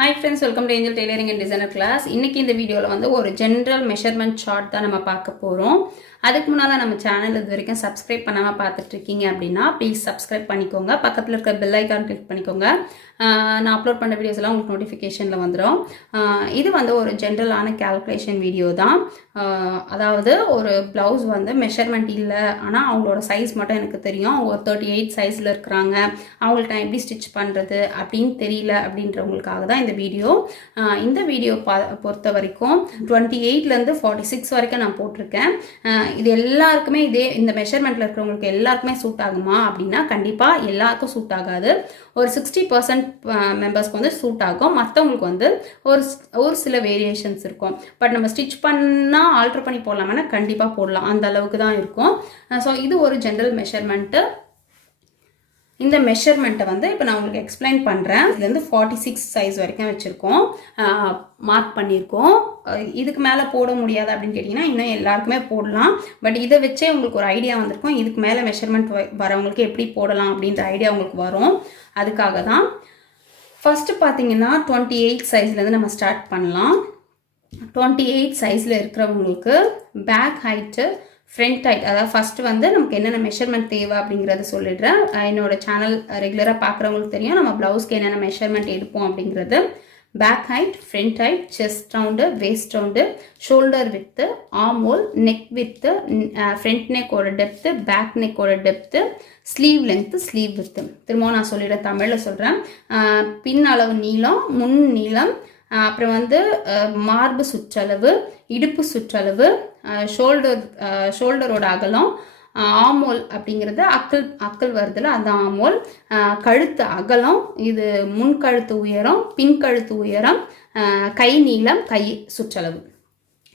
Hi friends, welcome to Angel Tailoring and Designer class. இன்னைக்கு இந்த வீடியோல வந்து ஒரு general measurement chart தான் நம்ம பார்க்க போறோம். அதுக்கு முன்னால நம்ம சேனல் இதுவரைக்கும் subscribe பண்ணாம பார்த்துட்டு இருக்கீங்க அப்படினா ப்ளீஸ் subscribe பண்ணிக்கோங்க. பக்கத்துல இருக்க bell icon click பண்ணிக்கோங்க. நான் அப்லோட் பண்ண வீடியோஸ் எல்லாம் உங்களுக்கு நோட்டிஃபிகேஷன்ல வந்துரும். இது வந்து ஒரு ஜெனரலான கால்குலேஷன் வீடியோ தான். அதாவது ஒரு blouse வந்து மெஷர்மென்ட் இல்ல ஆனா அவங்களோட சைஸ் மட்டும் எனக்கு தெரியும். அவங்க 38 சைஸ்ல இருக்காங்க. அவங்களுக்கு நான் எப்படி ஸ்டிட்ச் பண்றது அப்படினு தெரியல அப்படின்றவங்களுக்காக தான் இந்த வீடியோ. இந்த வீடியோ பொறுத்த வரைக்கும் 28ல இருந்து 46 வரைக்கும் நான் போட்டுருக்கேன். இது எல்லாருக்குமே இந்த மெஷர்மென்ட்ல இருக்கிறவங்களுக்கு எல்லாருக்குமே சூட் ஆகுமா அப்படின்னா கண்டிப்பா எல்லாருக்கும் சூட் ஆகாது. ஒரு 60% மெம்பர்ஸ்க்கு வந்து சூட் ஆகும். மற்றவங்களுக்கு வந்து ஒரு சில வேரியேஷன்ஸ் இருக்கும். பட் நம்ம ஸ்டிச் பண்ணா ஆல்டர் பண்ணி போடலாம்னா கண்டிப்பா போடலாம். அந்த அளவுக்கு தான் இருக்கும். ஸோ இது ஒரு ஜெனரல் மெஷர்மெண்ட். இந்த மெஷர்மெண்ட்டை வந்து இப்போ நான் உங்களுக்கு எக்ஸ்பிளைன் பண்ணுறேன். இதுலேருந்து 46 சைஸ் வரைக்கும் வச்சுருக்கோம், மார்க் பண்ணியிருக்கோம். இதுக்கு மேலே போட முடியாது அப்படின்னு கேட்டிங்கன்னா இன்னும் எல்லாருக்குமே போடலாம். பட் இதை வச்சே உங்களுக்கு ஒரு ஐடியா வந்திருக்கும். இதுக்கு மேலே மெஷர்மெண்ட் வரவங்களுக்கு எப்படி போடலாம் அப்படின்ற ஐடியா உங்களுக்கு வரும். அதுக்காக தான் ஃபஸ்ட்டு பார்த்தீங்கன்னா 28 சைஸ்லேருந்து நம்ம ஸ்டார்ட் பண்ணலாம். 28 சைஸில் இருக்கிறவங்களுக்கு பேக் ஹைட்டு, ஃப்ரண்ட் ஹைட், அதாவது ஃபஸ்ட்டு வந்து நமக்கு என்னென்ன மெஷர்மெண்ட் தேவை அப்படிங்கிறத சொல்லிடுறேன். என்னோட சேனல் ரெகுலராக பார்க்குறவங்களுக்கு தெரியும் நம்ம ப்ளவுஸ்க்கு என்னென்ன மெஷர்மெண்ட் எடுப்போம் அப்படிங்கிறது. Back height, front height, chest round, waist round, shoulder width, arm hole, neck width, front நெக்கோட டெப்த்து, பேக் நெக்கோட depth, sleeve length, sleeve width. திரும்பவும் நான் சொல்லிடுறேன், தமிழில் சொல்கிறேன். பின் அளவு நீளம், முன் நீளம், அப்புறம் வந்து மார்பு சுற்றளவு, இடுப்பு சுற்றளவு, ஷோல்டரோட அகலம், ஆமோல் அப்படிங்கிறது அக்கல் வருதுல அந்த ஆமோல், கழுத்து அகலம், இது முன் கழுத்து உயரம், பின் கழுத்து உயரம், கை நீளம், கை சுற்றளவு.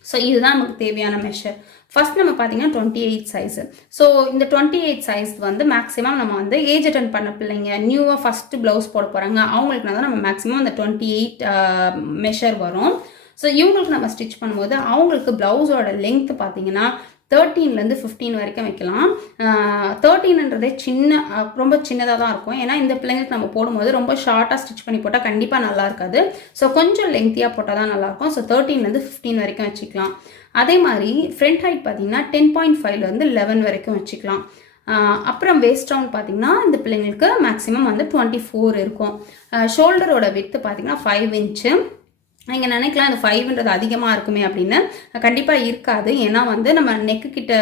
ஸோ இதுதான் நமக்கு தேவையான மெஷர். ஃபர்ஸ்ட் நம்ம பார்த்தீங்கன்னா 28 சைஸு. ஸோ இந்த 28 சைஸ் வந்து மேக்ஸிமம் நம்ம வந்து ஏஜ் அட்டன் பண்ண பிள்ளைங்க, நியூவாக ஃபஸ்ட்டு ப்ளவுஸ் போட போகிறாங்க, அவங்களுக்கு தான் நம்ம மேக்ஸிமம் அந்த 28 மெஷர் வரும். ஸோ இவங்களுக்கு நம்ம ஸ்டிச் பண்ணும்போது அவங்களுக்கு ப்ளவுஸோட லென்த்து பார்த்தீங்கன்னா 13லேருந்து 15 வரைக்கும் வைக்கலாம். 13ன்றதே ரொம்ப சின்னதாக தான் இருக்கும். ஏன்னா இந்த பிள்ளைங்களுக்கு நம்ம போடும்போது ரொம்ப ஷார்ட்டாக ஸ்டிச் பண்ணி போட்டால் கண்டிப்பாக நல்லா இருக்காது. ஸோ கொஞ்சம் லெங்க்த்தியாக போட்டால் தான் நல்லாயிருக்கும். ஸோ 13லேருந்து 15 வரைக்கும் வச்சுக்கலாம். அதே மாதிரி ஃப்ரண்ட் ஹைட் பார்த்தீங்கன்னா 10.5லேருந்து 11 வரைக்கும் வச்சுக்கலாம். அப்புறம் வேஸ்ட் ரவுண்ட் பார்த்தீங்கன்னா இந்த பிள்ளைங்களுக்கு மேக்ஸிமம் வந்து 24 இருக்கும். ஷோல்டரோட வித்து பார்த்தீங்கன்னா 5 இன்ச்சு. நீங்கள் நினைக்கலாம் இந்த 5ன்றது அதிகமாக இருக்குமே அப்படின்னு. கண்டிப்பாக இருக்காது. ஏன்னா வந்து நம்ம நெக்கு கிட்ட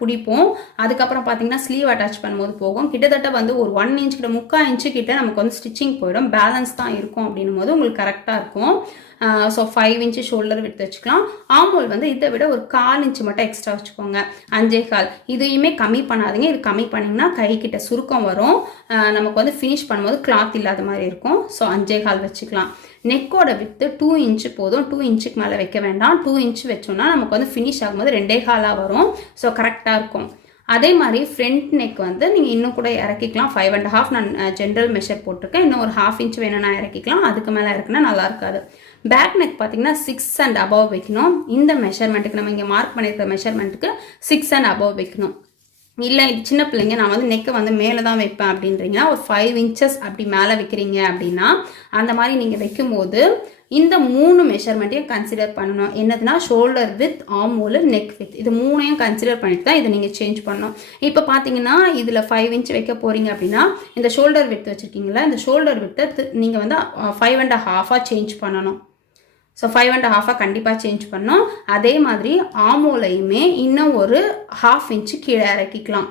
பிடிப்போம், அதுக்கப்புறம் பார்த்தீங்கன்னா ஸ்லீவ் அட்டாச் பண்ணும்போது போகும். கிட்டத்தட்ட வந்து ஒரு 1 இன்ச் கிட்ட 3/4 இன்ச்சு கிட்ட நமக்கு வந்து ஸ்டிச்சிங் போயிடும். பேலன்ஸ் தான் இருக்கும் அப்படின்னும் போது உங்களுக்கு கரெக்டாக இருக்கும். ஸோ 5 இன்ச்சு ஷோல்டர் விட்டு வச்சுக்கலாம். ஆர்ம்ஹோல் வந்து இதை விட ஒரு 1/4 இன்ச்சு மட்டும் எக்ஸ்ட்ரா வச்சுக்கோங்க, 5.25. இதையுமே கம்மி பண்ணாதீங்க. இது கம்மி பண்ணிங்கன்னா கை கிட்ட சுருக்கம் வரும், நமக்கு வந்து ஃபினிஷ் பண்ணும்போது கிளாத் இல்லாத மாதிரி இருக்கும். ஸோ 5.25 வச்சுக்கலாம். நெக்கோட வித்து 2 இன்ச்சு போதும். 2 இன்ச்சுக்கு மேலே வைக்க வேண்டாம். 2 இன்ச்சு வச்சோம்னா நமக்கு வந்து ஃபினிஷ் ஆகும்போது 2.25 வரும். ஸோ கரெக்டாக இருக்கும். அதே மாதிரி ஃப்ரண்ட் நெக் வந்து நீங்கள் இன்னும் கூட இறக்கிக்கலாம். 5.5 நான் ஜென்ரல் மெஷர் போட்டிருக்கேன். இன்னும் ஒரு 1/2 இன்ச் வேணும்னா இறக்கிக்கலாம். அதுக்கு மேலே இருக்குன்னா நல்லா இருக்காது. பேக் நெக் பார்த்தீங்கன்னா 6 and above வைக்கணும். இந்த மெஷர்மெண்ட்டுக்கு நம்ம இங்கே மார்க் பண்ணியிருக்கிற மெஷர்மெண்ட்டுக்கு 6 and above வைக்கணும். இல்லை இது சின்ன பிள்ளைங்க நான் வந்து நெக்கை வந்து மேலே தான் வைப்பேன் அப்படின்றீங்கன்னா ஒரு 5 இன்ச்சஸ் அப்படி மேலே வைக்கிறீங்க அப்படின்னா அந்த மாதிரி நீங்கள் வைக்கும்போது இந்த 3 மெஷர்மெண்ட்டையும் கன்சிடர் பண்ணணும். என்னதுன்னா shoulder with, arm hole, neck with, இது 3ஐயும் கன்சிடர் பண்ணிட்டு தான் இதை நீங்கள் சேஞ்ச் பண்ணணும். இப்போ பார்த்தீங்கன்னா இதில் 5 இன்ச் வைக்க போகிறீங்க அப்படின்னா இந்த ஷோல்டர் வித் வச்சுருக்கீங்களா, இந்த ஷோல்டர் வித்தை நீங்கள் வந்து 5.5 சேஞ்ச் பண்ணணும். ஸோ 5.5 கண்டிப்பாக சேஞ்ச் பண்ணோம். அதே மாதிரி ஆமோலையுமே இன்னும் ஒரு 1/2 இன்ச்சு கீழே இறக்கிக்கலாம்.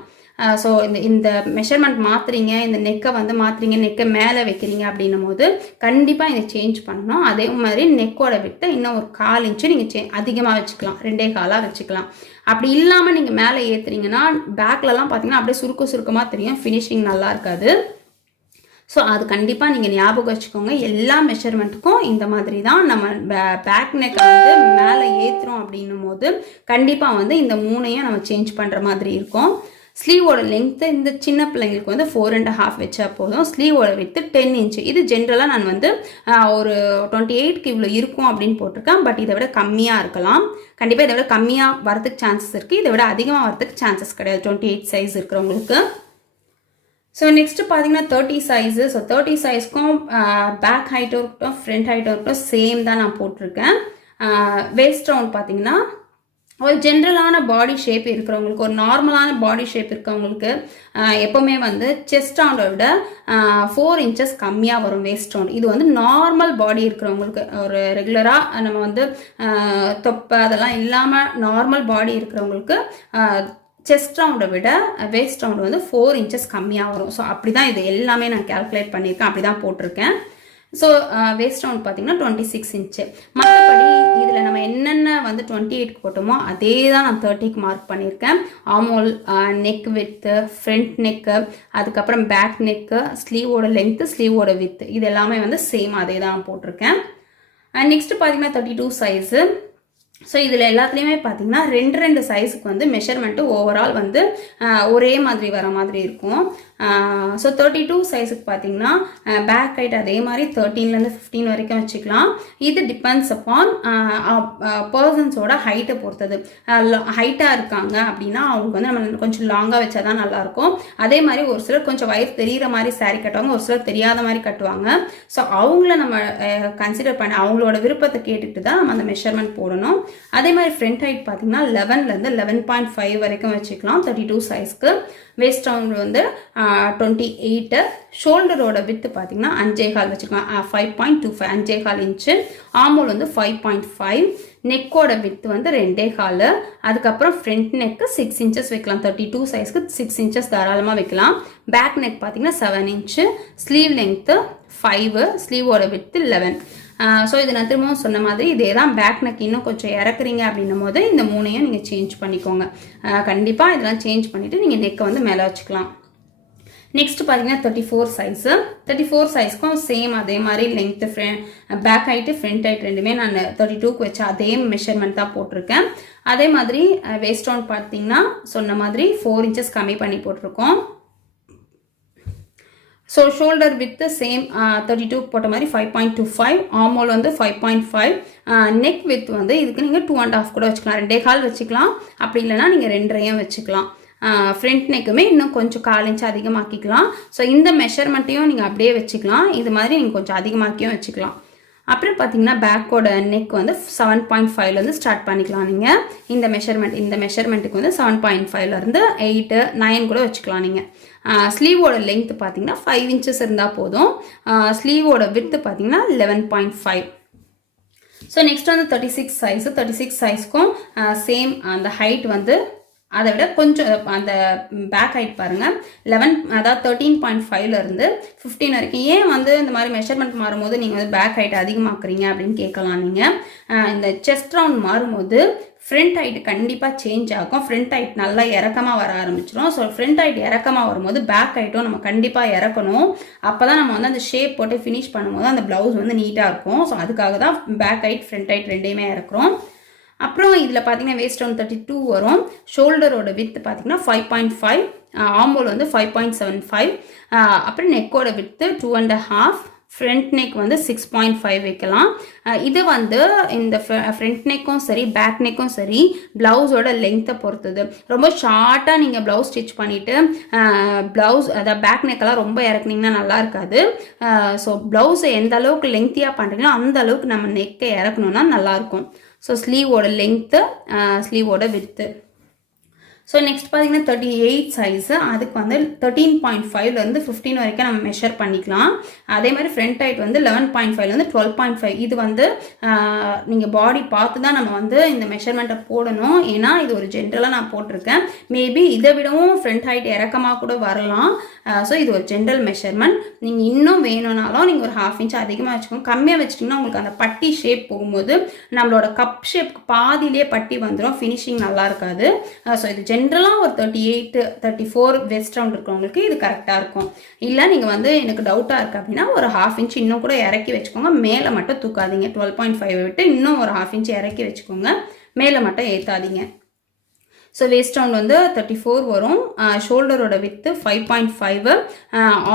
ஸோ இந்த மெஷர்மெண்ட் மாற்றுறீங்க, இந்த நெக்கை வந்து மாற்றுறீங்க, நெக்கை மேலே வைக்கிறீங்க அப்படின்னும் போது கண்டிப்பாக இதை சேஞ்ச் பண்ணணும். அதே மாதிரி நெக்கோட விட்டு இன்னும் ஒரு 1/4 இன்ச்சு நீங்கள் அதிகமாக வச்சுக்கலாம், 2.25 வச்சுக்கலாம். அப்படி இல்லாமல் நீங்கள் மேலே ஏற்றுறீங்கன்னா பேக்லலாம் பார்த்தீங்கன்னா அப்படியே சுருக்கமாக தெரியும், ஃபினிஷிங் நல்லா இருக்காது. ஸோ அது கண்டிப்பாக நீங்கள் ஞாபகம் வச்சுக்கோங்க. எல்லா மெஷர்மெண்ட்டுக்கும் இந்த மாதிரி தான் நம்ம பேக் நெக்கை வந்து மேலே ஏற்றுறோம் அப்படின்னும் போது கண்டிப்பாக வந்து இந்த 3ஐயும் நம்ம சேஞ்ச் பண்ணுற மாதிரி இருக்கும். ஸ்லீவோட லென்த்து இந்த சின்ன பிள்ளைங்களுக்கு வந்து 4.5 வச்சா போதும். ஸ்லீவோட வித்து 10 இன்ச்சு. இது ஜென்ரலாக நான் வந்து ஒரு 28க்கு இவ்வளோ இருக்கும் அப்படின்னு போட்டிருக்கேன். பட் இதை விட கம்மியாக இருக்கலாம். கண்டிப்பாக இதை விட கம்மியாக வரதுக்கு சான்சஸ் இருக்குது. இதை விட அதிகமாக வரதுக்கு சான்சஸ் கிடையாது 28 சைஸ் இருக்கிறவங்களுக்கு. ஸோ நெக்ஸ்ட் பார்த்தீங்கன்னா 30 சைஸு. ஸோ 30 சைஸ்க்கும் பேக் ஹைட்டும் இருக்கட்டும் ஃப்ரண்ட் ஹைட்டும் இருக்கட்டும் சேம் தான் நான் போட்டிருக்கேன். வேஸ்ட் ரவுண்ட் பார்த்தீங்கன்னா ஒரு ஜென்ரலான பாடி ஷேப் இருக்கிறவங்களுக்கு, ஒரு நார்மலான பாடி ஷேப் இருக்கிறவங்களுக்கு எப்போவுமே வந்து செஸ்ட் ரவுண்டை விட 4 inches கம்மியாக வரும் வேஸ்ட் ரவுண்ட். இது வந்து நார்மல் பாடி இருக்கிறவங்களுக்கு, ஒரு ரெகுலராக நம்ம வந்து தொப்பை அதெல்லாம் இல்லாமல் நார்மல் பாடி இருக்கிறவங்களுக்கு செஸ்ட் ரவுண்டை விட வேஸ்ட் ரவுண்டு வந்து 4 inches கம்மியாக வரும். ஸோ அப்படி தான் இது எல்லாமே நான் கேல்குலேட் பண்ணியிருக்கேன், அப்படி தான் போட்டிருக்கேன். ஸோ வேஸ்ட் ரவுண்ட் பார்த்தீங்கன்னா 26 inch. மற்றபடி இதில் நம்ம என்னென்ன வந்து 28க்கு போட்டோமோ அதே தான் நான் 30க்கு மார்க் பண்ணியிருக்கேன். ஆமோல், நெக் வித்து, ஃப்ரண்ட் நெக்கு, அதுக்கப்புறம் பேக் நெக்கு, ஸ்லீவோட லென்த்து, ஸ்லீவோட வித்து, இது எல்லாமே வந்து சேம் அதே தான் நான் போட்டிருக்கேன். நெக்ஸ்ட்டு பார்த்தீங்கன்னா 32 சைஸு. ஸோ இதில் எல்லாத்துலேயுமே பார்த்தீங்கன்னா 2 சைஸுக்கு வந்து மெஷர்மெண்ட்டு ஓவரால் வந்து ஒரே மாதிரி வர மாதிரி இருக்கும். ஸோ 32 சைஸுக்கு பார்த்தீங்கன்னா பேக் ஹைட் அதே மாதிரி 13லேருந்து 15 வரைக்கும் வச்சுக்கலாம். இது டிபெண்ட்ஸ் அப்பான் பர்சன்ஸோட ஹைட்டை பொறுத்தது. ஹைட்டாக இருக்காங்க அப்படின்னா அவங்களுக்கு வந்து நம்ம கொஞ்சம் லாங்காக வச்சா தான் நல்லாயிருக்கும். அதே மாதிரி ஒரு சிலர் கொஞ்சம் வயசு தெரிகிற மாதிரி சாரீ கட்டுவாங்க, ஒரு சிலர் தெரியாத மாதிரி கட்டுவாங்க. ஸோ அவங்கள நம்ம கன்சிடர் பண்ணி அவங்களோட விருப்பத்தை கேட்டுட்டு தான் நம்ம அந்த மெஷர்மெண்ட் போடணும். அதே மாதிரி ஃப்ரண்ட் ஹைட் பார்த்தீங்கன்னா 11லேருந்து 11.5 வரைக்கும் வச்சுக்கலாம் 32 சைஸ்க்கு. வேஸ்ட் ரவுண்ட் வந்து 28. ஷோல்டரோட வித்து பார்த்தீங்கன்னா 5.25 வச்சுக்கலாம், 5.25, 5.25 இன்ச்சு. ஆமோல் வந்து 5.5. நெக்கோட வித்து வந்து 2.25. அதுக்கப்புறம் ஃப்ரண்ட் நெக்கு 6 inches வைக்கலாம். 32 சைஸ்க்கு 6 inches தாராளமாக வைக்கலாம். பேக் நெக் பார்த்தீங்கன்னா 7 inch. ஸ்லீவ் லெங்க்த்து 5, ஸ்லீவோட வித்து 11. ஸோ இது நான் திரும்பவும் சொன்ன மாதிரி இதே தான். பேக் நெக் இன்னும் கொஞ்சம் இறக்குறீங்க அப்படின்னும் போது இந்த 3ஐயும் நீங்கள் சேஞ்ச் பண்ணிக்கோங்க. கண்டிப்பாக இதெல்லாம் சேஞ்ச் பண்ணிவிட்டு நீங்கள் நெக்கை வந்து மேலே வச்சுக்கலாம். நெக்ஸ்ட் பார்த்தீங்கன்னா 34 சைஸு. 34 சைஸ்க்கும் சேம் அதே மாதிரி length, back height, front height ரெண்டுமே நான் 32க்கு வச்சு அதே மெஷர்மெண்ட் தான் போட்டிருக்கேன். அதே மாதிரி வேஸ்ட் ரவுண்ட் பார்த்தீங்கன்னா சொன்ன மாதிரி 4 inches கம்மி பண்ணி போட்டிருக்கோம். ஸோ ஷோல்டர் வித்து சேம் 32 போட்ட மாதிரி 5.25. ஆமோல் வந்து 5.5. நெக் வித் வந்து இதுக்கு நீங்கள் 2.5 கூட வச்சுக்கலாம், 2.25 வச்சுக்கலாம். அப்படி இல்லைனா நீங்கள் 2.5 வச்சுக்கலாம். ஃப்ரண்ட் நெக்குமே இன்னும் கொஞ்சம் 1/4 inch அதிகமாக்கிக்கலாம். ஸோ இந்த மெஷர்மெண்ட்டையும் நீங்கள் அப்படியே வச்சுக்கலாம், இது மாதிரி நீங்கள் கொஞ்சம் அதிகமாக்கியும் வச்சுக்கலாம். அப்புறம் பார்த்தீங்கன்னா பேக்கோட நெக் வந்து 7.5லேருந்து ஸ்டார்ட் பண்ணிக்கலாம். நீங்கள் இந்த மெஷர்மெண்ட்டுக்கு வந்து 7.5லேருந்து 8, 9 கூட வச்சுக்கலாம் நீங்கள். ஸ்லீவோட லெங்க்த் பார்த்தீங்கன்னா 5 inches இருந்தால் போதும். ஸ்லீவோட வித்து பார்த்தீங்கன்னா 11.5. ஸோ நெக்ஸ்ட் வந்து 36 சைஸு. 36 சைஸ்க்கும் சேம் அந்த ஹைட் வந்து அதை விட கொஞ்சம் அந்த பேக் ஹைட் பாருங்கள் 11, அதாவது 13.5லேருந்து 15 வரைக்கும். ஏன் வந்து இந்த மாதிரி மெஷர்மெண்ட் மாறும்போது நீங்கள் வந்து பேக் ஹைட் அதிகமாக்குறீங்க அப்படின்னு கேட்கலாம் நீங்கள். இந்த செஸ்ட் ரவுண்ட் மாறும்போது ஃப்ரண்ட் ஹைட் கண்டிப்பாக சேஞ்ச் ஆகும். ஃப்ரண்ட் ஹைட் நல்லா இறக்கமாக வர ஆரம்பிச்சிடும். ஸோ ஃப்ரண்ட் ஹைட் இறக்கமாக வரும்போது பேக் ஹைட்டும் நம்ம கண்டிப்பாக இறக்கணும். அப்போ தான் நம்ம வந்து அந்த ஷேப் போட்டு ஃபினிஷ் பண்ணும்போது அந்த ப்ளவுஸ் வந்து நீட்டாக இருக்கும். ஸோ அதுக்காக தான் பேக் ஹைட் ஃப்ரண்ட் ஹைட் ரெண்டையுமே இறக்குறோம். அப்புறம் இதில் பார்த்தீங்கன்னா வேஸ்ட் ரவுண்ட் 32 வரும். ஷோல்டரோட வித்து பார்த்தீங்கன்னா 5.5. ஆமோல் வந்து 5.75. அப்புறம் நெக்கோட வித்து 2.5. ஃப்ரண்ட் நெக் வந்து 6.5 வைக்கலாம். இது வந்து இந்த ஃப்ரண்ட் நெக்கும் சரி பேக் நெக்கும் சரி ப்ளவுஸோட லெங்க்த்தை பொறுத்தது. ரொம்ப ஷார்ட்டாக நீங்கள் ப்ளவுஸ் ஸ்டிச் பண்ணிவிட்டு ப்ளவுஸ் அதாவது பேக் நெக்கெல்லாம் ரொம்ப இறக்குனீங்கன்னா நல்லா இருக்காது. ஸோ ப்ளவுஸை எந்த அளவுக்கு லெங்க்த்தியாக பண்ணுறீங்களோ அந்த அளவுக்கு நம்ம நெக்கை இறக்கணுன்னா நல்லாயிருக்கும். ஸோ ஸ்லீவோட லெங்க்த்து, ஸ்லீவோட வித்து. ஸோ நெக்ஸ்ட் பார்த்தீங்கன்னா 38 சைஸு. அதுக்கு வந்து 13.5லேருந்து 15 வரைக்கும் நம்ம மெஷர் பண்ணிக்கலாம். அதே மாதிரி ஃப்ரண்ட் ஹைட் வந்து 11.5லேருந்து 12.5. இது வந்து நீங்கள் பாடி பார்த்து தான் நம்ம வந்து இந்த மெஷர்மெண்ட்டை போடணும். ஏன்னா இது ஒரு ஜென்ரலாக நான் போட்டிருக்கேன். மேபி இதை விடவும் ஃப்ரண்ட் ஹைட் இறக்கமாக கூட வரலாம். ஸோ இது ஒரு ஜென்ரல் மெஷர்மெண்ட். நீங்கள் இன்னும் வேணும்னாலும் நீங்கள் ஒரு 1/2 inch அதிகமாக வச்சுக்கோங்க. கம்மியாக வச்சுட்டிங்கன்னா உங்களுக்கு அந்த பட்டி ஷேப் போகும்போது நம்மளோட கப் ஷேப்க்கு பாதியிலே பட்டி வந்துடும், ஃபினிஷிங் நல்லா இருக்காது. ஸோ இது ஜென்ரலாக ஒரு 38, 34 வெஸ்ட் ரவுண்ட் இருக்கிறவங்களுக்கு இது கரெக்டாக இருக்கும். இல்லை நீங்கள் வந்து எனக்கு டவுட்டாக இருக்குது அப்படின்னா ஒரு 1/2 inch இன்னும் கூட இறக்கி வச்சுக்கோங்க. மேலே மட்டும் தூக்காதீங்க. 12.5 விட்டு இன்னும் ஒரு 1/2 inch இறக்கி வச்சுக்கோங்க, மேலே மட்டும் ஏற்றாதீங்க. ஸோ வேஸ்ட் ரவுண்ட் வந்து 34 வரும். ஷோல்டரோட வித்து 5.5.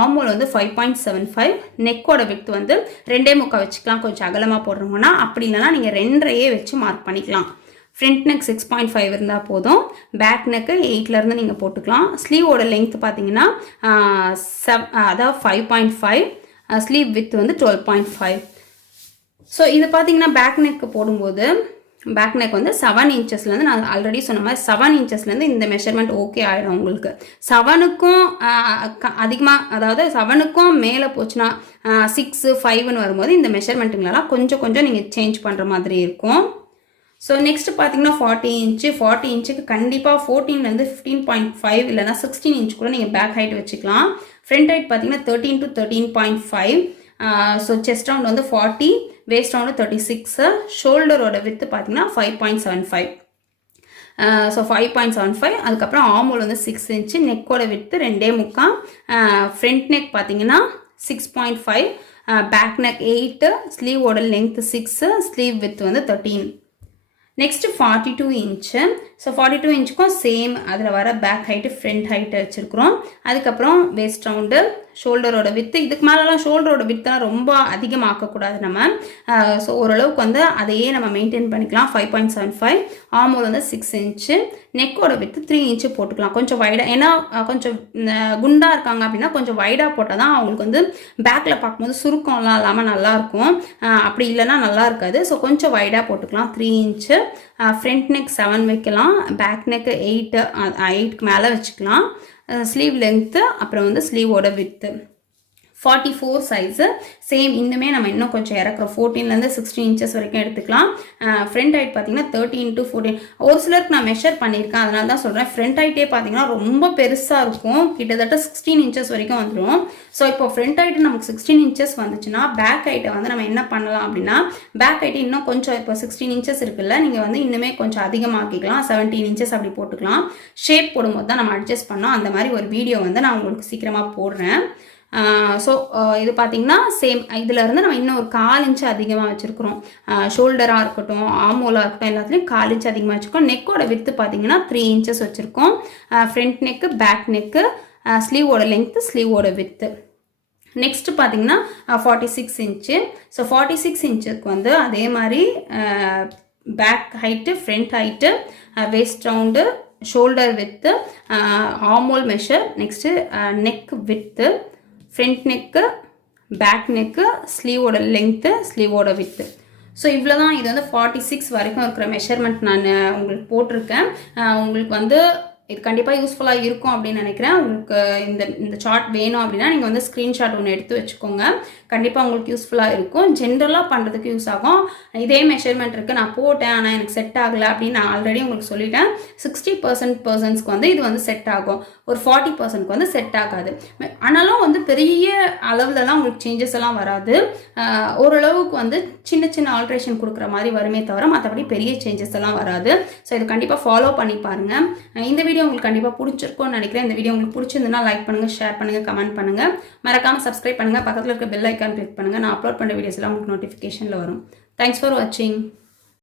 ஆமோல் வந்து 5.75. நெக்கோட வித்து வந்து 2.25 வச்சுக்கலாம், கொஞ்சம் அகலமாக போடுறோம்னா. அப்படி இல்லைனா நீங்கள் 2.5 வச்சு மார்க் பண்ணிக்கலாம். ஃப்ரண்ட் நெக் 6.5 இருந்தால் போதும். பேக் நெக்கு 8லேருந்து நீங்கள் போட்டுக்கலாம். ஸ்லீவோட லென்த் பார்த்தீங்கன்னா அதாவது 5.5, ஸ்லீவ் வித் வந்து 12.5. ஸோ இது பார்த்தீங்கன்னா பேக் நெக்கு போடும்போது பேக் நெக் வந்து 7 இன்ச்சஸ்லேருந்து நான் ஆல்ரெடி சொன்ன மாதிரி 7 இன்ச்சஸ்லேருந்து இந்த மெஷர்மெண்ட் ஓகே ஆகிடும் உங்களுக்கு. 7க்கும் அதிகமாக, அதாவது 7க்கும் மேலே போச்சுன்னா 6, 5ன்னு வரும்போது இந்த மெஷர்மெண்ட்டுங்களெல்லாம் கொஞ்சம் நீங்கள் சேஞ்ச் பண்ணுற மாதிரி இருக்கும். ஸோ நெக்ஸ்ட் பார்த்தீங்கன்னா 40 இன்ச்சுக்கு கண்டிப்பாக 14லேருந்து 15.5 இல்லைனா 16 இன்ச் கூட நீங்கள் பேக் ஹைட் வச்சுக்கலாம். ஃப்ரண்ட் ஹைட் பார்த்தீங்கன்னா 13 to 13.5. ஸோ செஸ்ட் ரவுண்ட் வந்து 40, வேஸ்ட் ரவுண்டு 36, ஷோல்டரோட வித்து பார்த்தீங்கன்னா 5.75. ஸோ 5.75. அதுக்கப்புறம் ஆமோல் வந்து 6 இன்ச்சு, நெக்கோட வித்து 2.25. ஃப்ரண்ட் நெக் பார்த்தீங்கன்னா 6.5, பேக் நெக் 8, ஸ்லீவோட லென்த் 6, ஸ்லீவ் வித் வந்து 13. Next 42 inch. ஸோ 42 இன்ச்சுக்கும் சேம் அதில் வர பேக் ஹைட்டு ஃப்ரண்ட் ஹைட்டு வச்சுருக்குறோம். அதுக்கப்புறம் வேஸ்ட் ரவுண்டு, ஷோல்டரோட வித்து, இதுக்கு மேலெலாம் ஷோல்டரோட வித்தெலாம் ரொம்ப அதிகமாக்கக்கூடாது நம்ம. ஸோ ஓரளவுக்கு வந்து அதையே நம்ம மெயின்டைன் பண்ணிக்கலாம். 5.75. ஆமோல் வந்து 6 இன்ச்சு, நெக்கோட வித்து 3 இன்ச்சு போட்டுக்கலாம். கொஞ்சம் வைடாக, ஏன்னா கொஞ்சம் குண்டாக இருக்காங்க அப்படின்னா கொஞ்சம் வைடாக போட்டால் தான் அவங்களுக்கு வந்து பேக்கில் பார்க்கும்போது சுருக்கம்லாம் இல்லாமல் நல்லாயிருக்கும். அப்படி இல்லைன்னா நல்லா இருக்காது. ஸோ கொஞ்சம் வைடாக போட்டுக்கலாம். 3 இன்ச்சு. ஃப்ரண்ட் நெக் 7 வைக்கலாம், பேக் நெக்கு 8க்கு மேலே வச்சுக்கலாம். ஸ்லீவ் லென்த்து, அப்புறம் வந்து ஸ்லீவோட வித்து 44 சைஸு. சேம் இன்னுமே நம்ம இன்னும் கொஞ்சம் இறக்குறோம். 14லேருந்து 16 இன்ச்சஸ் வரைக்கும் எடுத்துக்கலாம். ஃப்ரண்ட் ஹைட் பார்த்தீங்கன்னா 13 to 14. ஒரு சிலருக்கு நான் மெஷர் பண்ணியிருக்கேன், அதனால தான் சொல்கிறேன். ஃப்ரண்ட் ஹைட்டே பார்த்தீங்கன்னா ரொம்ப பெருசாக இருக்கும், கிட்டத்தட்ட 16 இன்ச்சஸ் வரைக்கும் வந்துடும். ஸோ இப்போ ஃப்ரண்ட் ஹைட்டு நமக்கு 16 இன்ச்சஸ் வந்துச்சுன்னா பேக் ஹைட்டை வந்து நம்ம என்ன பண்ணலாம் அப்படின்னா, பேக் ஹைட்டு இன்னும் கொஞ்சம், இப்போ 16 இன்ச்சஸ் இருக்குல்ல, நீங்கள் வந்து இன்னுமே கொஞ்சம் அதிகமாக்கிக்கலாம். 17 இன்ச்சஸ் அப்படி போட்டுக்கலாம். ஷேப் போடும்போது தான் நம்ம அட்ஜஸ்ட் பண்ணோம். அந்த மாதிரி ஒரு வீடியோ வந்து நான் உங்களுக்கு சீக்கிரமாக போடுறேன். ஸோ இது பார்த்திங்கன்னா சேம் இதிலேருந்து நம்ம இன்னும் ஒரு 4 இன்ச்சு அதிகமாக வச்சுருக்குறோம். ஷோல்டராக இருக்கட்டும், ஆமோலாக இருக்கட்டும், எல்லாத்துலேயும் 4 இன்ச்சு அதிகமாக வச்சுருக்கோம். நெக்கோட வித்து பார்த்திங்கன்னா 3 இன்ச்சஸ் வச்சுருக்கோம். ஃப்ரண்ட் நெக்கு, பேக் நெக்கு, ஸ்லீவோட லென்த்து, ஸ்லீவோட வித்து. நெக்ஸ்ட்டு பார்த்திங்கன்னா 46 இன்ச்சு. ஸோ 46 இன்ச்சுக்கு வந்து அதே மாதிரி back height, front height, waist round, shoulder width, armhole measure, next neck width, front neck, back neck, ஸ்லீவோட லென்த்து, ஸ்லீவோட வித்து. ஸோ இவ்வளோ தான். இது வந்து 46 வரைக்கும் இருக்கிற மெஷர்மெண்ட் நான் உங்களுக்கு போட்டிருக்கேன். உங்களுக்கு வந்து இது கண்டிப்பாக யூஸ்ஃபுல்லாக இருக்கும் அப்படின்னு நினைக்கிறேன். உங்களுக்கு இந்த சார்ட் வேணும் அப்படின்னா நீங்கள் வந்து ஸ்க்ரீன்ஷாட் ஒன்று எடுத்து வச்சுக்கோங்க. கண்டிப்பாக உங்களுக்கு யூஸ்ஃபுல்லாக இருக்கும். ஜென்ரலாக பண்ணுறதுக்கு யூஸ் ஆகும். இதே மெஷர்மெண்ட் இருக்குது, நான் போட்டேன் ஆனால் எனக்கு செட் ஆகலை அப்படின்னு நான் ஆல்ரெடி உங்களுக்கு சொல்லிட்டேன். 60% பர்சன்ஸ்க்கு வந்து இது வந்து செட் ஆகும், ஒரு 40%க்கு வந்து செட் ஆகாது. ஆனாலும் வந்து பெரிய அளவுலலாம் உங்களுக்கு சேஞ்சஸ் எல்லாம் வராது. ஓரளவுக்கு வந்து சின்ன சின்ன ஆல்ட்ரேஷன் கொடுக்குற மாதிரி வருமே தவிர மற்றபடி பெரிய சேஞ்சஸ் எல்லாம் வராது. ஸோ இது கண்டிப்பாக ஃபாலோ பண்ணி பாருங்கள். இந்த வீடியோ உங்களுக்கு கண்டிப்பாக பிடிச்சிருக்கும்னு நினைக்கிறேன். இந்த வீடியோ உங்களுக்கு பிடிச்சிருந்ததுன்னா லைக் பண்ணுங்கள், ஷேர் பண்ணுங்கள், கமெண்ட் பண்ணுங்கள். மறக்காமல் சப்ஸ்கிரைப் பண்ணுங்கள். பக்கத்தில் இருக்க பெல் ஐக்கான் கிளிக் பண்ணுங்கள். நான் அப்லோட் பண்ணுற வீடியோஸ் எல்லாம் உங்களுக்கு நோட்டிஃபிகேஷனில் வரும். தேங்க்ஸ் ஃபார் வாட்சிங்.